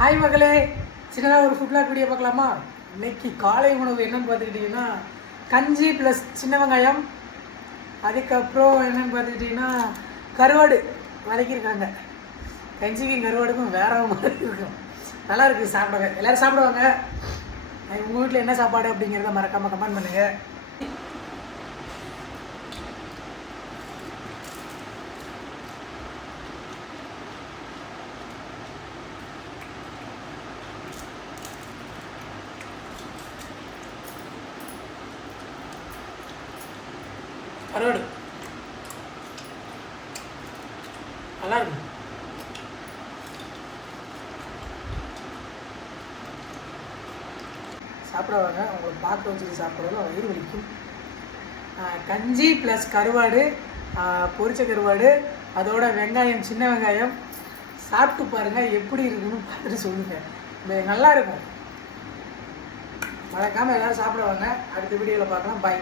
Hi மகளே, சின்னதாக ஒரு ஃபுட் பிளாக் வீடியோ பார்க்கலாமா? இன்னைக்கு காலை உணவு என்னன்னு பார்த்துக்கிட்டிங்கன்னா கஞ்சி ப்ளஸ் சின்ன வெங்காயம், அதுக்கப்புறம் என்னென்னு பார்த்துக்கிட்டிங்கன்னா கருவாடு வதக்கியிருக்காங்க. கஞ்சிக்கும் கருவாடுக்கும் வேற மாதிரி இருக்கும், நல்லா இருக்குது சாப்பிடுங்க. எல்லோரும் சாப்பிடுவாங்க. உங்கள் வீட்டில் என்ன சாப்பாடு அப்படிங்கிறத மறக்காமல் கமெண்ட் பண்ணுங்கள். கருவாடு நல்லா இருக்கு. சாப்பிடுவாங்க, உங்களை பார்க்க வச்சுட்டு சாப்பிட்றதுல வயிறு வலிக்கும். கஞ்சி ப்ளஸ் கருவாடு, பொரிச்ச கருவாடு, அதோட வெங்காயம், சின்ன வெங்காயம். சாப்பிட்டு பாருங்கள், எப்படி இருக்குன்னு பார்த்துட்டு சொல்லுங்கள். நல்லா இருக்கும். மறக்காமல் எல்லோரும் சாப்பிடுவாங்க. அடுத்த வீடியோவில் பார்க்கலாம். பாய்.